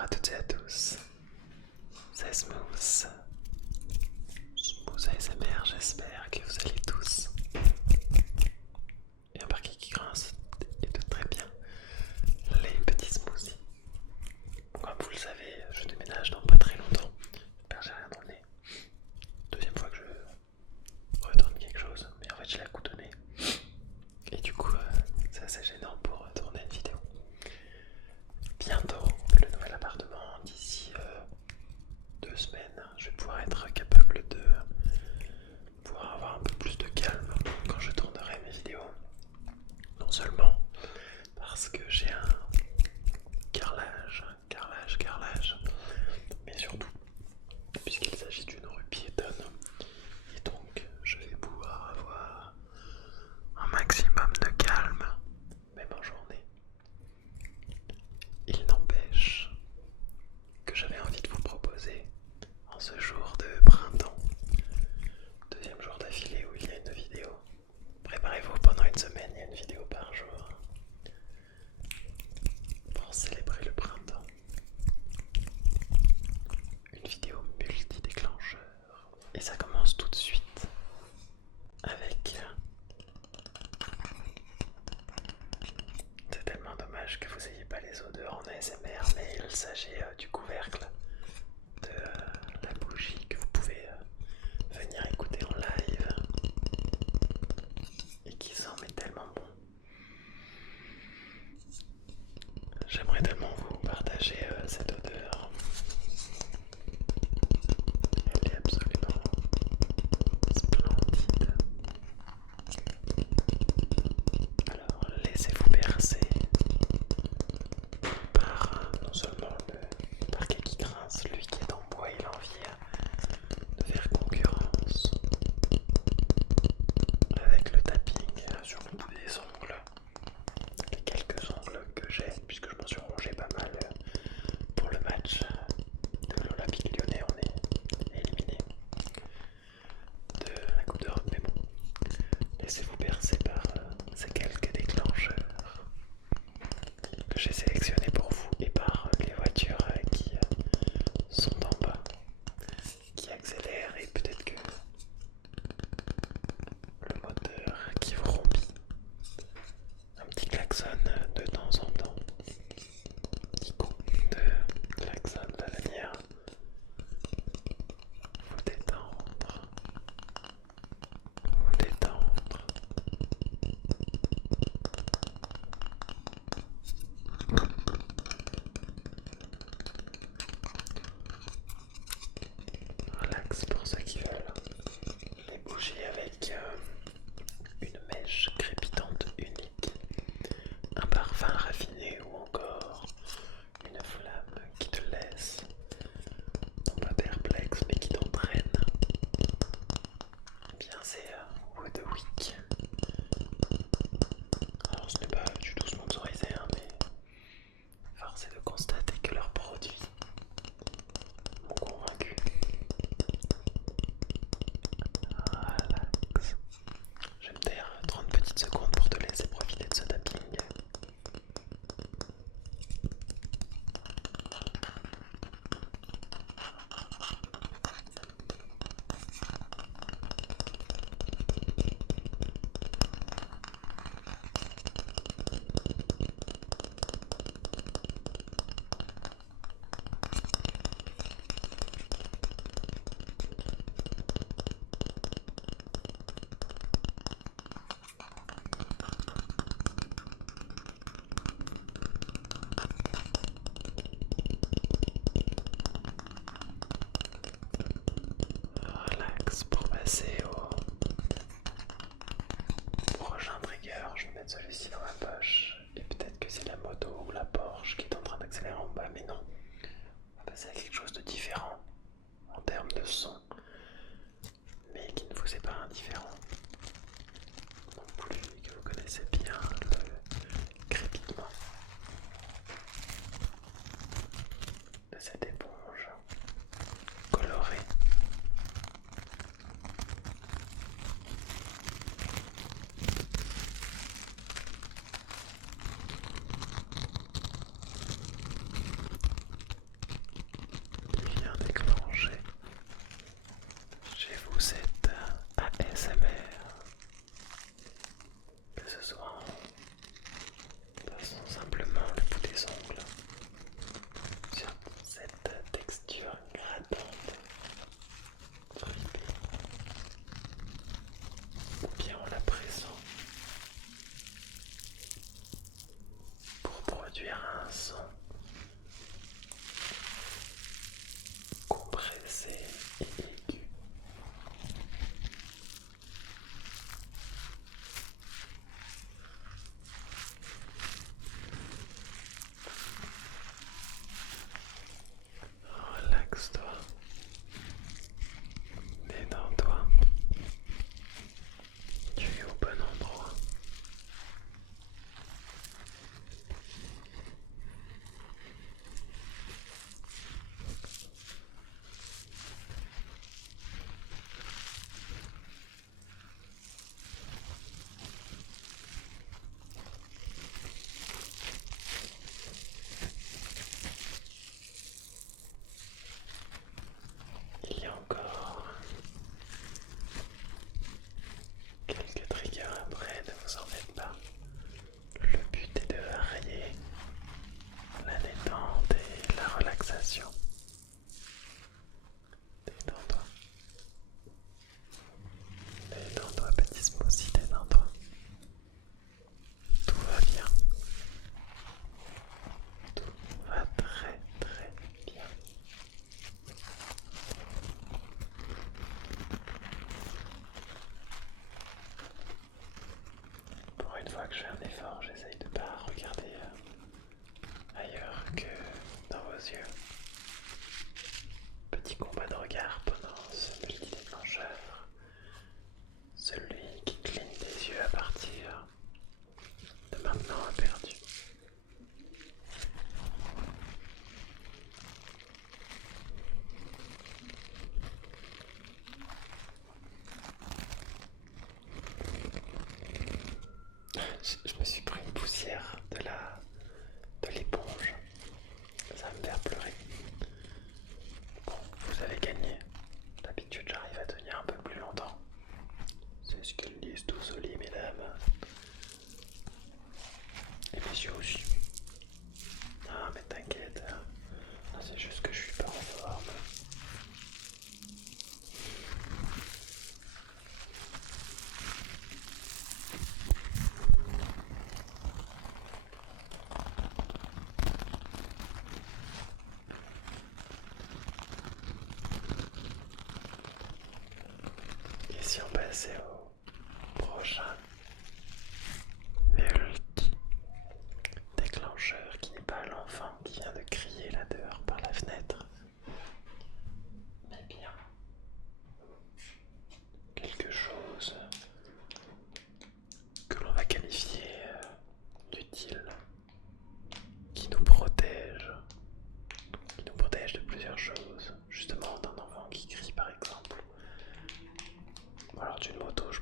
à toutes et à tous, c'est Smooth, Smooth ASMR, j'espère que vous allez tous et embarqué qui grince et tout très bien, les petits smoothies. Comme vous le savez, je déménage dans pas très longtemps, j'espère que j'ai rien dans le nez. Deuxième fois que je retourne quelque chose, mais en fait je l'ai coudonné. Et du coup, c'est assez gênant pour tourner une vidéo. Bientôt, le nouvel appartement, d'ici 2 semaines, je vais pouvoir être capable de pouvoir avoir un peu plus de calme quand je tournerai mes vidéos. Non seulement parce que j'ai un carrelage, mais surtout puisqu'il s'agit d'une rue piétonne. Et donc, je vais pouvoir avoir un maximum de calme, même en journée. Il n'empêche que j'avais envie de vous proposer, en ce jour de printemps, deuxième jour d'affilée où il y a une vidéo. Préparez-vous, pendant une semaine, il y a une vidéo par jour pour célébrer le printemps. Une vidéo multi-déclencheur. Et ça commence tout de suite avec... C'est tellement dommage que vous n'ayez pas les odeurs en ASMR, mais il s'agit du couvercle de la bougie que vous pouvez venir écouter en live et qui sent mais tellement bon. J'aimerais tellement vous partager cette odeur. Elle est absolument splendide. Alors laissez-vous bercer par non seulement le parquet qui grince, lui qui est en bois, il a envie de faire concurrence avec le tapping sur le bout des ongles, les quelques ongles que j'ai, puisque je m'en suis rongé pas mal pour le match de l'Olympique Lyonnais. On est éliminé de la Coupe d'Europe, mais bon, laissez-vous bercer par ces quelques déclencheurs que j'ai sélectionnés pour vous et par les voitures qui sont en bas, qui accélèrent, et peut-être que le moteur qui vous rompit, un petit klaxon de temps en temps, petit coup de klaxon de manière vous détendre, vous détendre. Relax pour ceux qui veulent. Les bougies avec une mèche crépitante unique, un parfum raffiné ou encore une flamme qui te laisse non pas perplexe mais qui t'entraîne. Eh bien c'est Woodwick. Alors ce n'est pas du tout sponsorisé, hein, mais force est de constater que leurs produits m'ont convaincu. Relax. Je vais me taire 30 petites secondes pour te laisser profiter de ce tapping. Relax pour passer au prochain trigger. Je vais mettre celui-ci dans ma poche. Et peut-être que c'est la moto ou la Porsche qui est en train d'accélérer en bas, mais non. On va passer à quelque chose de différent en termes de son, mais qui ne vous est pas indifférent non plus, que vous connaissez bien le crépitement de cette éponge colorée. Relaxe-toi. Détends-toi. Tu es au bon endroit. Il y a encore quelques triggers après, ne vous en faites pas. Le but est de varier la détente et la relaxation. Détends-toi. Détends-toi, petit smoothie, détends-toi. Tout va bien. Tout va très très bien. Pour une fois que je fais un effort, j'essaye de ne pas regarder ailleurs que dans vos yeux. Petit combat de regard pendant ce multi-déclencheur. Celui qui cligne des yeux à partir de maintenant a perdu. Je me suis pris une poussière de l'éponge. Ça va me faire pleurer. Bon, vous avez gagné. D'habitude, j'arrive à tenir un peu plus longtemps. C'est ce qu'ils disent tous au lit, mesdames. Et messieurs aussi. Ah, mais t'inquiète. C'est juste que je suis pas en forme. Et si on passait au prochain multi-déclencheur qui n'est pas l'enfant qui vient de crier là dehors par la fenêtre, mais bien quelque chose que l'on va qualifier d'utile, qui nous protège de plusieurs choses, justement d'un enfant qui crie par exemple, ou alors d'une moto, je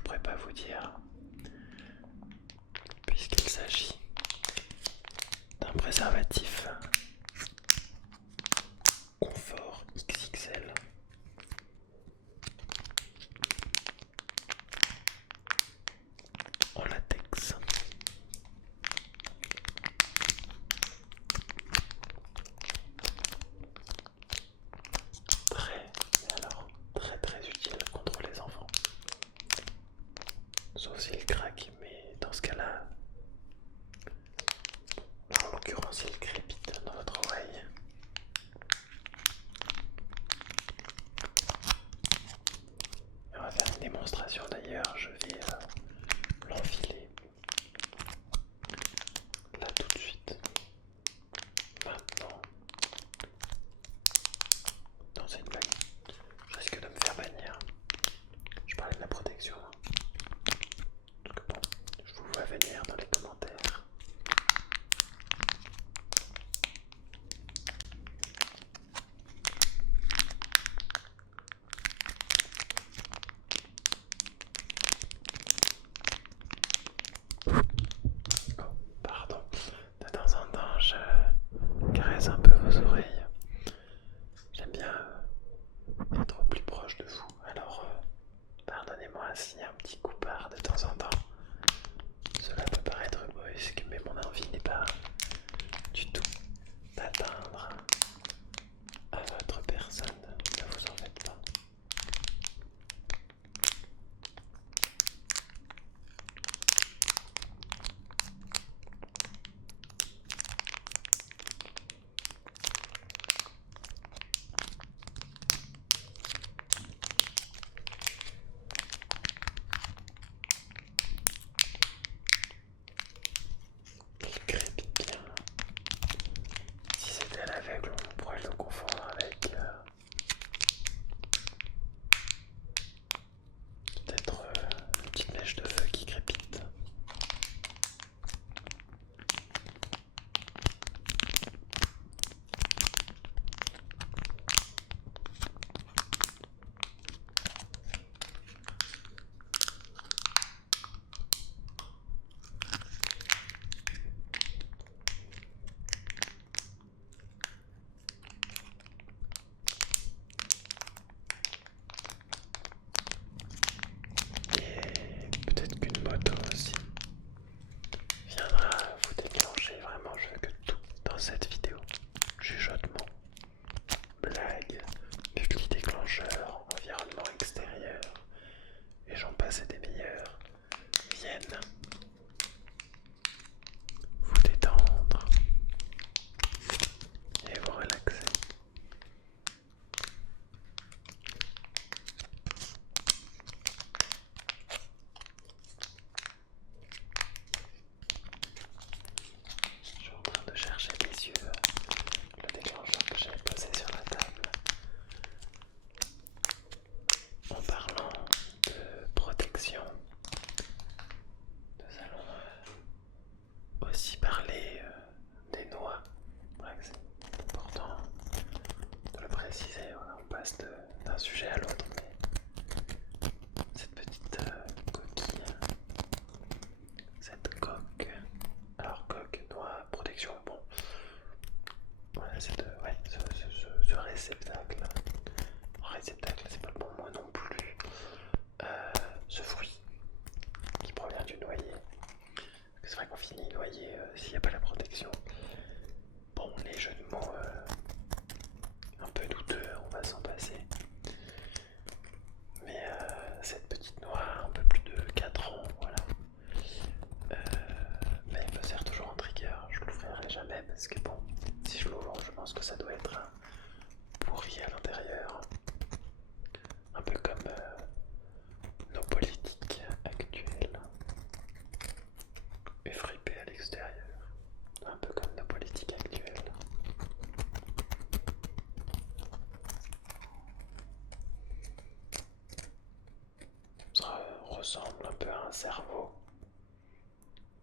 cerveau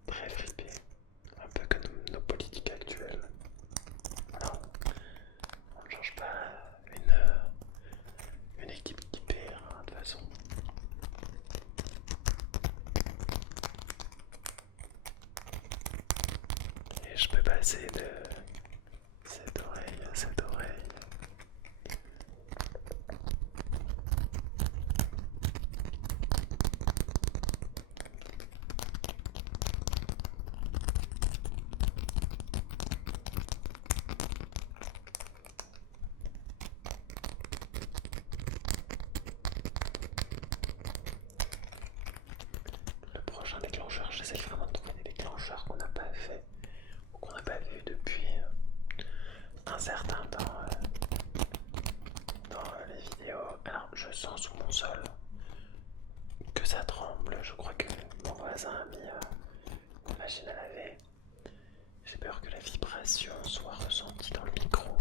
très flippé, un peu comme nos politiques actuelles. Non, on ne change pas une équipe qui perd, hein, de toute façon. Et je peux passer de cette oreille à cette oreille. Le prochain déclencheur, j'essaie vraiment de trouver des déclencheurs qu'on n'a pas fait ou qu'on n'a pas vu depuis un certain temps dans les vidéos. Alors, je sens sous mon sol que ça tremble. Je crois que mon voisin a mis une machine à laver. J'ai peur que la vibration soit ressentie dans le micro.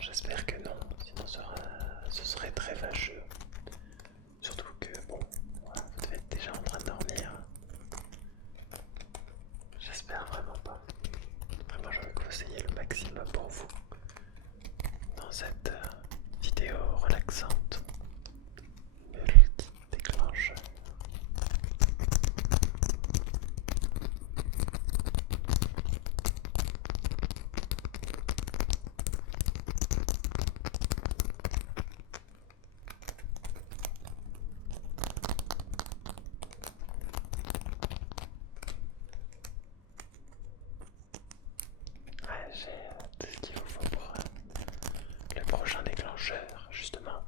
J'espère que non, sinon ce serait très fâcheux. Surtout que, bon, voilà, vous devez être déjà en train de dormir. J'espère vraiment pas. Vraiment, je vais vous essayer le maximum pour vous dans cette vidéo relaxante. Multi-déclencheur. Ouais, j'ai tout ce qu'il vous faut pour le prochain déclencheur, justement.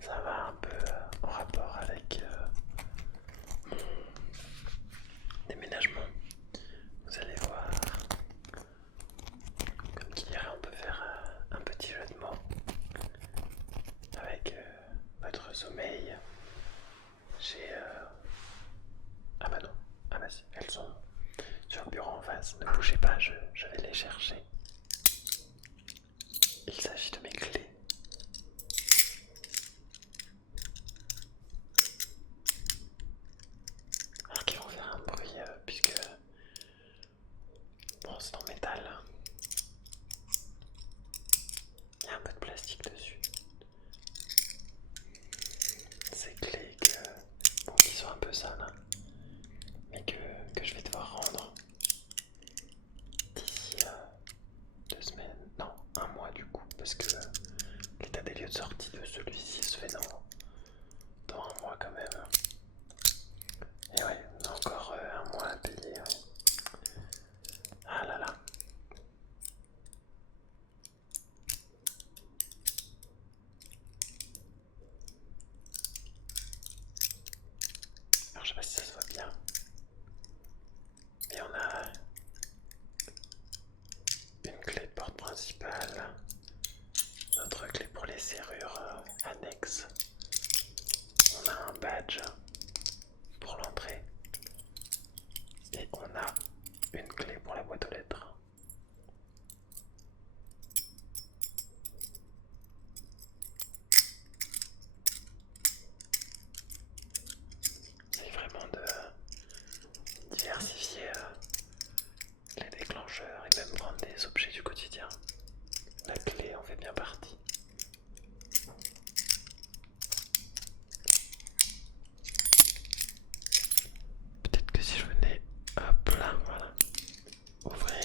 Ça va un peu en rapport avec mon déménagement. Vous allez voir, comme qui dirait, on peut faire un petit jeu de mots avec votre sommeil. J'ai... Ah bah non, ah bah si, elles sont sur le bureau en face. Ne bougez pas, je vais les chercher. Il s'agit de mes clés. Alors qu'ils vont faire un bruit puisque... Bon, c'est en métal. Il y a un peu de plastique dessus. Ces clés qui sont un peu sales, hein, mais que je vais devoir rendre d'ici 2 semaines. Non, un mois du coup, parce que l'état des lieux de sortie de celui-ci se fait dans un mois quand même. Et ouais, on a encore un mois à payer. Ouais. Ah là là. Alors je sais pas si ça se voit bien. Et on a une clé de porte principale, notre clé pour les serrures annexes. On a un badge pour l'entrée et on a une clé pour la boîte aux lettres. C'est vraiment de diversifier les déclencheurs et même prendre des objets du quotidien. La clé en fait bien partie. Peut-être que si je venais, hop là, voilà, ouvrir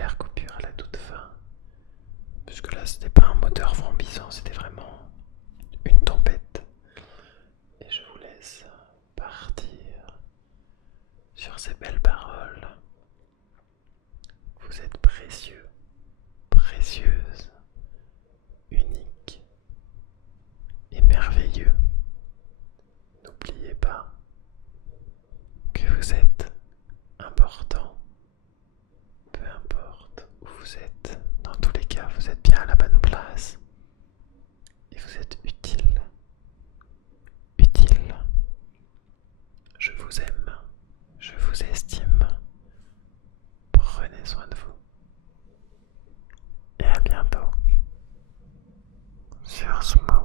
légère coupure à la toute fin. Puisque là, c'était pas un moteur vrombissant, c'était vraiment une tempête. Et je vous laisse partir sur ces belles paroles. Vous êtes précieux, précieuse, unique et merveilleux. N'oubliez pas que vous êtes important. Peu importe où vous êtes, dans tous les cas, vous êtes bien à la bonne place. Et vous êtes utile. Utile. Je vous aime. Je vous estime. Prenez soin de vous. Et à bientôt sur Smooth.